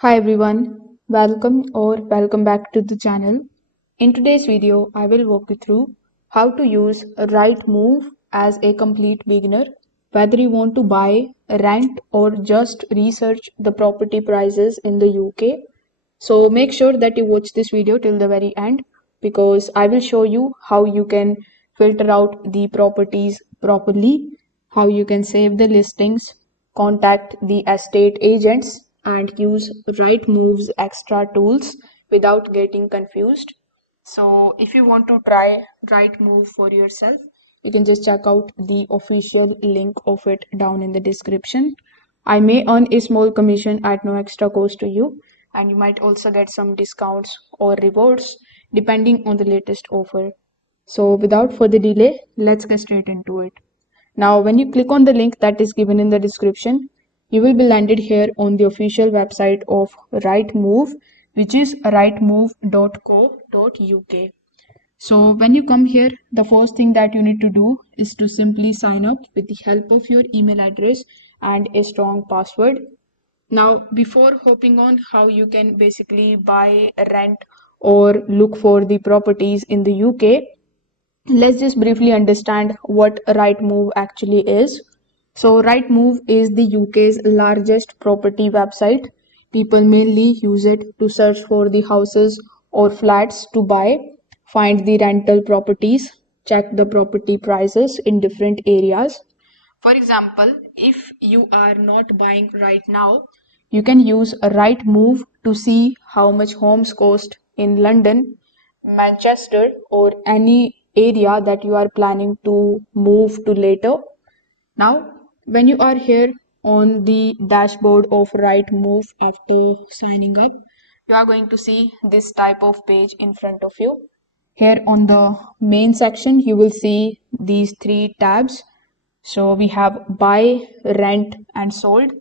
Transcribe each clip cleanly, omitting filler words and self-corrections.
Hi everyone, welcome back to the channel. In today's video, I will walk you through how to use Rightmove as a complete beginner, whether you want to buy, rent, or just research the property prices in the UK. So make sure that you watch this video till the very end because I will show you how you can filter out the properties properly, how you can save the listings, contact the estate agents, and use Rightmove's extra tools without getting confused. So if you want to try Rightmove for yourself, you can just check out the official link of it down in the description. I may earn a small commission at no extra cost to you, and you might also get some discounts or rewards depending on the latest offer. So without further delay, let's get straight into it. Now, when you click on the link that is given in the description, you will be landed here on the official website of Rightmove, which is rightmove.co.uk. So when you come here, the first thing that you need to do is to simply sign up with the help of your email address and a strong password. Now, before hopping on how you can basically buy, rent, or look for the properties in the UK, let's just briefly understand what Rightmove actually is. So, Rightmove is the UK's largest property website. People mainly use it to search for the houses or flats to buy, find the rental properties, check the property prices in different areas. For example, if you are not buying right now, you can use a Rightmove to see how much homes cost in London, Manchester, or any area that you are planning to move to later. Now, when you are here on the dashboard of Rightmove after signing up, you are going to see this type of page in front of you. Here on the main section, you will see these three tabs. So we have buy, rent, and sold.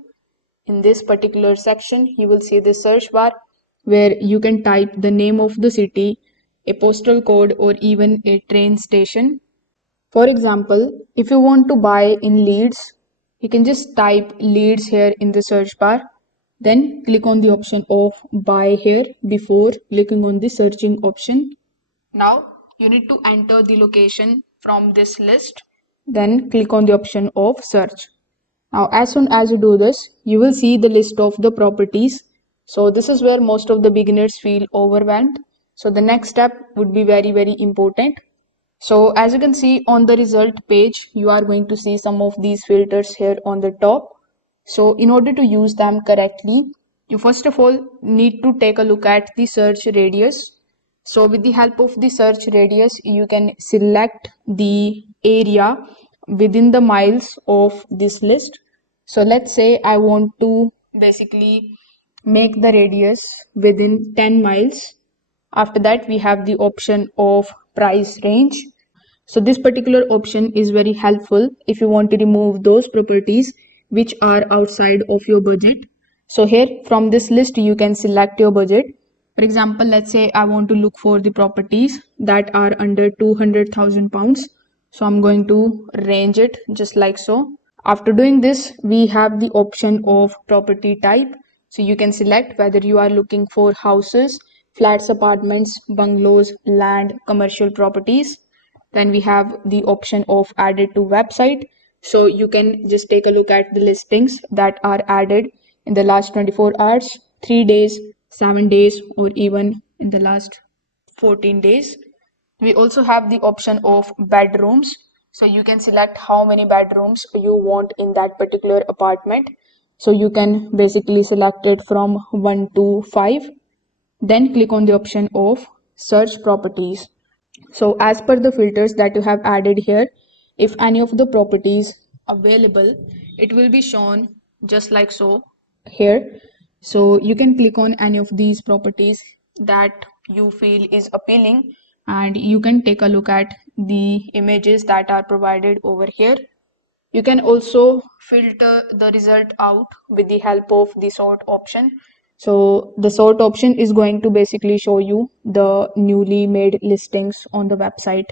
In this particular section, you will see the search bar where you can type the name of the city, a postal code, or even a train station. For example, if you want to buy in Leeds, you can just type Leeds here in the search bar. Then click on the option of buy here before clicking on the searching option. Now you need to enter the location from this list. Then click on the option of search. Now, as soon as you do this, you will see the list of the properties. So this is where most of the beginners feel overwhelmed. So the next step would be very important. So as you can see on the result page, you are going to see some of these filters here on the top. So in order to use them correctly, you first of all need to take a look at the search radius. So with the help of the search radius, you can select the area within the miles of this list. So let's say I want to basically make the radius within 10 miles. After that, we have the option of price range. So this particular option is very helpful if you want to remove those properties which are outside of your budget. So here from this list, you can select your budget. For example, let's say I want to look for the properties that are under £200,000. So I'm going to range it just like so. After doing this, we have the option of property type. So you can select whether you are looking for houses, flats, apartments, bungalows, land, commercial properties. Then we have the option of added to website. So you can just take a look at the listings that are added in the last 24 hours, 3 days, 7 days, or even in the last 14 days. We also have the option of bedrooms. So you can select how many bedrooms you want in that particular apartment. So you can basically select it from 1 to 5. Then click on the option of search properties. So as per the filters that you have added here, if any of the properties available, it will be shown just like so here. So you can click on any of these properties that you feel is appealing, and you can take a look at the images that are provided over here. You can also filter the result out with the help of the sort option. So the sort option is going to basically show you the newly made listings on the website.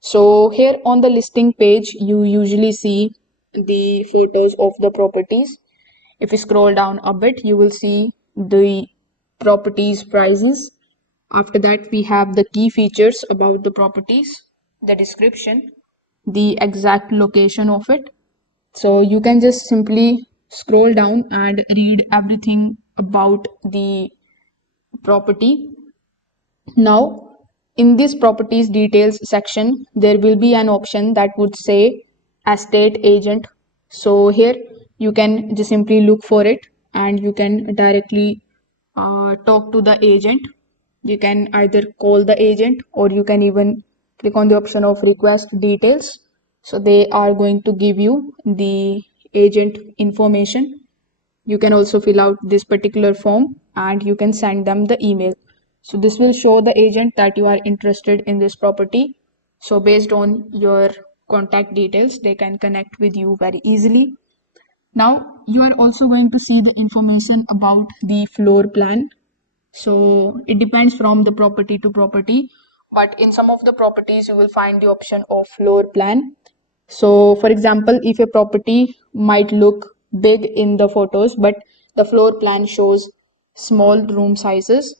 So here on the listing page, you usually see the photos of the properties. If you scroll down a bit, you will see the properties prices. After that, we have the key features about the properties, the description, the exact location of it. So you can just simply scroll down and read everything about the property. Now, in this properties details section, there will be an option that would say estate agent. So here you can just simply look for it and you can directly talk to the agent. You can either call the agent or you can even click on the option of request details. So they are going to give you the agent information. You can also fill out this particular form and you can send them the email. So this will show the agent that you are interested in this property. So based on your contact details, they can connect with you very easily. Now you are also going to see the information about the floor plan. So it depends from the property to property, but in some of the properties you will find the option of floor plan. So for example, if a property might look big in the photos, but the floor plan shows small room sizes.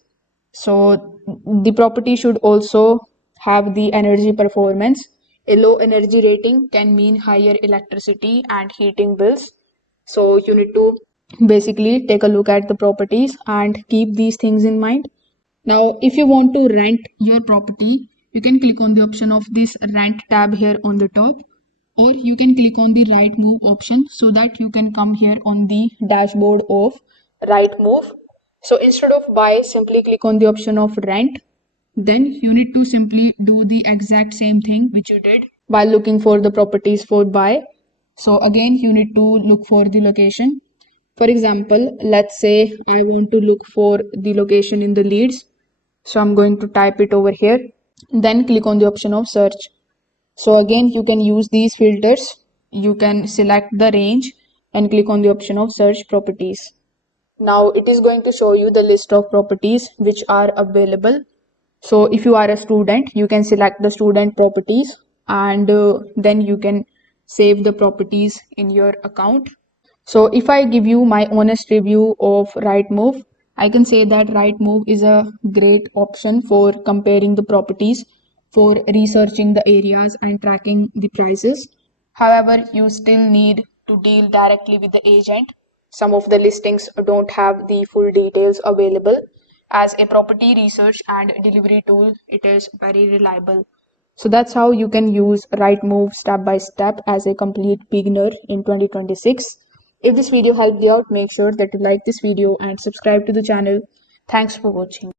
So the property should also have the energy performance. A low energy rating can mean higher electricity and heating bills. So you need to basically take a look at the properties and keep these things in mind. Now, if you want to rent your property, you can click on the option of this rent tab here on the top, or you can click on the Rightmove option so that you can come here on the dashboard of Rightmove. So instead of buy, simply click on the option of rent. Then you need to simply do the exact same thing which you did while looking for the properties for buy. So again, you need to look for the location. For example, let's say I want to look for the location in the Leeds. So I'm going to type it over here. Then click on the option of search. So again, you can use these filters. You can select the range and click on the option of search properties. Now it is going to show you the list of properties which are available. So if you are a student, you can select the student properties and then you can save the properties in your account. So if I give you my honest review of Rightmove, I can say that Rightmove is a great option for comparing the properties, for researching the areas and tracking the prices. However, you still need to deal directly with the agent. Some of the listings don't have the full details available. As a property research and delivery tool, it is very reliable. So that's how you can use Rightmove step by step as a complete beginner in 2026. If this video helped you out, make sure that you like this video and subscribe to the channel. Thanks for watching.